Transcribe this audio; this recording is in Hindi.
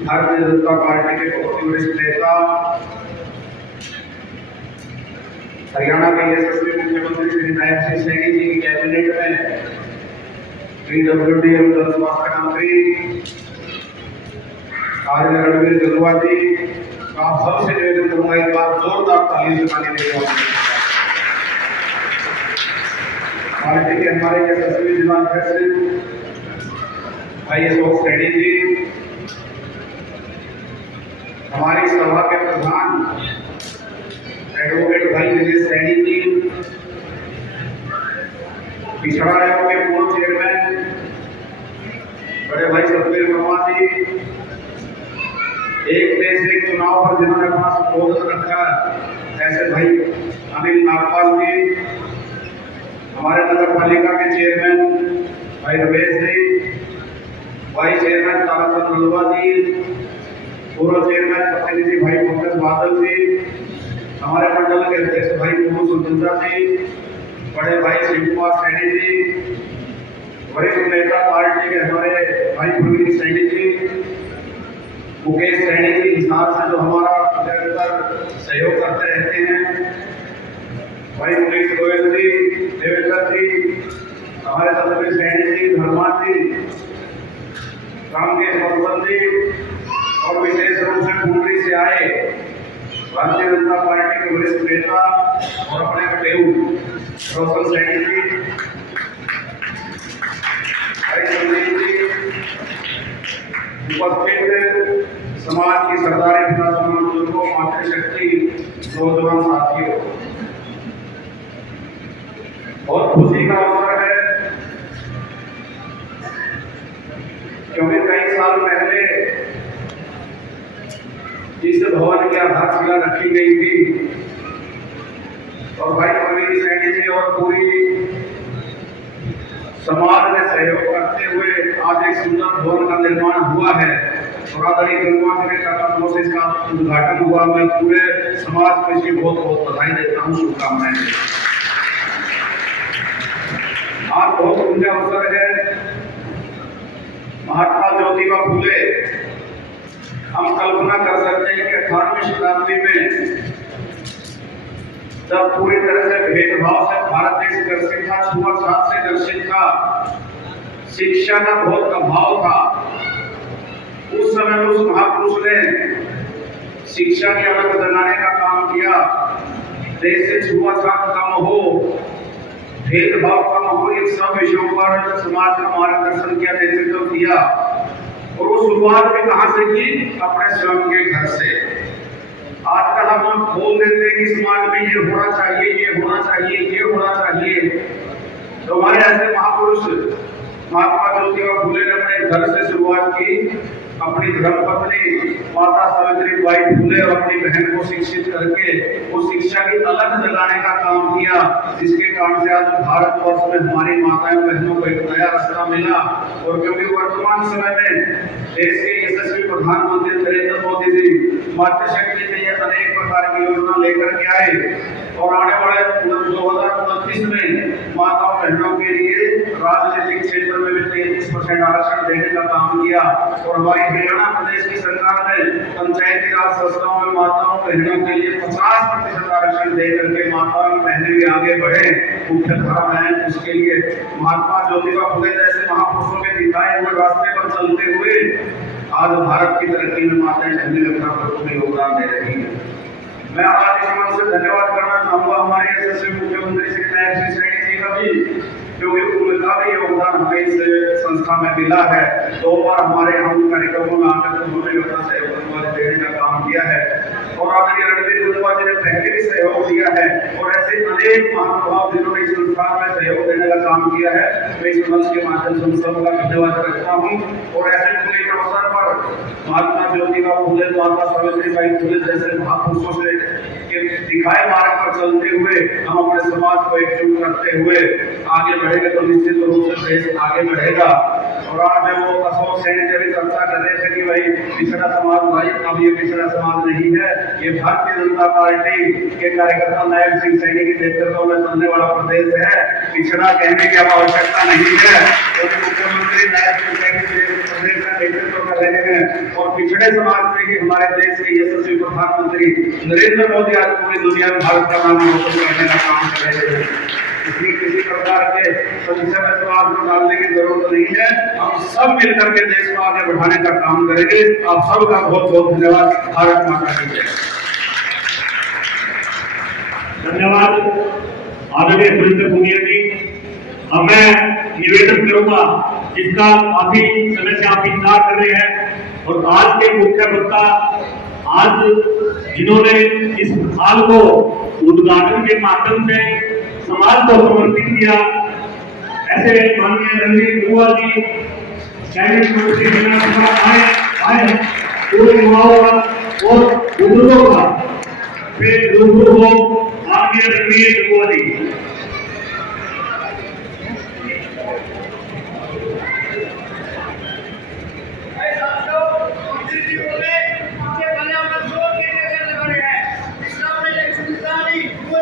भारतीय जनता पार्टी के बहुत वरिष्ठ नेता, हरियाणा के यशस्वी मुख्यमंत्री श्री नायब सिंह सैनी जी की कैबिनेट में पीडब्ल्यूडी एवं जन स्वास्थ्य मंत्री आर्य रणवीर गंगवा जी का आप सबसे निवेदन करूंगा, एक बार जोरदार ताली से ताली देगा। पार्टी के हमारे यशस्वी जिलाध्यक्ष भाई अशोक सैनी जी, हमारी सभा के प्रधान एडवोकेट भाई विजय सैनी जी, पिछड़ा आयोग के पूर्व चेयरमैन बड़े भाई सतबीर वर्मा जी, एक देश एक चुनाव पर जिन्होंने अपना संबोधन रखा ऐसे भाई अनिल नागपाल जी, हमारे नगर पालिका के चेयरमैन भाई रमेश जी, वाइस चेयरमैन ताराचंद नलवा जी, पूर्व चेयरमैन प्रतिनिधि भाई पंकज बादल जी, हमारे मंडल के अध्यक्ष भाई कुमार सुंदरा जी, बड़े भाई शिव कुमार सैनी जी, वरिष्ठ नेता पार्टी के हमारे भाई प्रवीण सैनी जी, मुकेश सैनी जी, हिसार से जो हमारा निरंतर सहयोग करते रहते हैं, भाई मुकेश गोयल जी, देवेंद्र जी, हमारे सतबीर सैनी जी, धर्मान जी, रामकेश बंसल जी, और विशेष रूप से कुंडली से आए भारतीय जनता पार्टी के वरिष्ठ नेता और अपने कटेऊ रोशन सैनी जी, भाई संदीप जी, उपस्थित समाज की सरदारी पिता समान बुजुर्गों, मातृशक्ति नौजवान साथियों, बहुत खुशी का अवसर है क्योंकि कई साल पहले जिस भवन की आधारशिला रखी गई थी और भाई प्रवीण सैनी जी और पूरी समाज में सहयोग करते हुए आज एक सुंदर भवन का निर्माण हुआ है और आदरणीय गंगवा जी के कदमों से इसका उद्घाटन हुआ। मैं पूरे समाज को इसकी बहुत बहुत बधाई देता हूँ, शुभकामनाएं देता हूँ। आज बहुत पुण्य अवसर है, महात्मा ज्योतिबा फुले, हम कल्पना कर सकते हैं कि 18वीं शताब्दी में जब पूरी तरह से भेदभाव से भारत देश ग्रसित था, छुआछूत से ग्रसित था, शिक्षा का बहुत अभाव था, उस समय उस महापुरुष ने शिक्षा की अलग जगाने का काम किया, देश से छुआछूत कम हो, भेदभाव कम हो, इन सब विषयों पर समाज का मार्गदर्शन किया, नेतृत्व किया। और वो शुरुआत भी कहां से की? अपने स्वयं के घर से। आजकल हम बोल देते हैं कि समाज में ये होना चाहिए, ये होना चाहिए, ये होना चाहिए। तो हमारे ऐसे महापुरुष महात्मा ज्योतिबा फुले ने अपने घर से शुरुआत की, अपनी धर्मपत्नी माता सावित्री बाई फुले और अपनी बहन को शिक्षित करके उस शिक्षा की अलग जगाने का काम किया, जिसके कारण से आज भारतवर्ष में हमारी माताएं बहनों को एक नया रास्ता मिला। और क्योंकि वर्तमान समय में देश के यशस्वी प्रधानमंत्री नरेंद्र मोदी जी मातृशक्ति के लिए अनेक प्रकार की योजना लेकर के आए और आने वाले 2029 में माताओं बहनों के लिए राजनीतिक क्षेत्र में भी 33% आरक्षण देने का काम किया। और हमारी हरियाणा प्रदेश की सरकार ने पंचायती राज संस्थाओं में माताओं बहनों के लिए 50% आरक्षण दे करके माताओं बहनें भी आगे बढ़े, मुख्य धारा है। उसके लिए महात्मा ज्योतिबा फुले जैसे महापुरुषों के दिखाए हुए रास्ते पर चलते हुए आज भारत की तरक्की में माताएं बहनें अपना भरपूर योगदान दे रही है। मैं आज इस मंच से धन्यवाद करना चाहूंगा हमारे यशस्वी मुख्यमंत्री श्री नायब सिंह सैनी जी का भी, क्योंकि उनका भी योगदान हमें इस संस्था में मिला है। 2 बार हमारे यहाँ कार्यक्रमों में आकर उन्होंने अपना सहयोग देने का काम किया है और आदरणीय रणवीर गंगवा जी ने पहले भी सहयोग दिया है और ऐसे अनेक महानुभाव जिन्होंने इस संस्थान में सहयोग देने का काम किया है, मैं इस मंच के माध्यम से उन सबका धन्यवाद करता हूँ। और ऐसे पुण्य के अवसर पर महात्मा ज्योतिबा फुले, माता सावित्री बाई फुले जैसे महापुरुषों से दिखाए मार्ग पर चलते हुए हम अपने समाज को एकजुट करते हुए आगे बढ़ेंगे तो निश्चित रूप से देश आगे बढ़ेगा। और आज में वो अशोक सैनी जी भी चर्चा कर रहे थे कि भाई पिछड़ा समाज, भाई अब ये पिछड़ा समाज नहीं है, ये भारतीय जनता पार्टी के कार्यकर्ता नायब सिंह सैनी के नेतृत्व में चलने वाला प्रदेश है। पिछड़ा कहने की अब आवश्यकता नहीं है, क्योंकि मुख्यमंत्री नायब सिंह सैनी प्रदेश का नेतृत्व कर रहे हैं और पिछड़े समाज से कि हमारे देश के यशस्वी प्रधानमंत्री नरेंद्र मोदी आज पूरी दुनिया में भारत का नाम रोशन करने का काम कर रहे हैं। इसलिए किसी प्रकार के संशय में समाज को डालने की जरूरत नहीं है। हम सब मिलकर के देश को आगे बढ़ाने का काम करेंगे। आप सबका बहुत बहुत धन्यवाद। भारत माता की जय। धन्यवाद आदरणीय सुरेंद्र भूमिया जी। अब मैं निवेदन करूंगा, जिसका काफी समय से आप इंतजार कर रहे हैं और आज के मुख्य वक्ता, आज जिन्होंने इस हाल को उद्घाटन के माध्यम से समाज को समर्पित किया, ऐसे माननीय रणजीत गुआ जी कैबिनेट मंत्री आए पूरे युवाओं का और बुजुर्गों का फिर रूबरू हो माननीय रणजीत गुआ जी।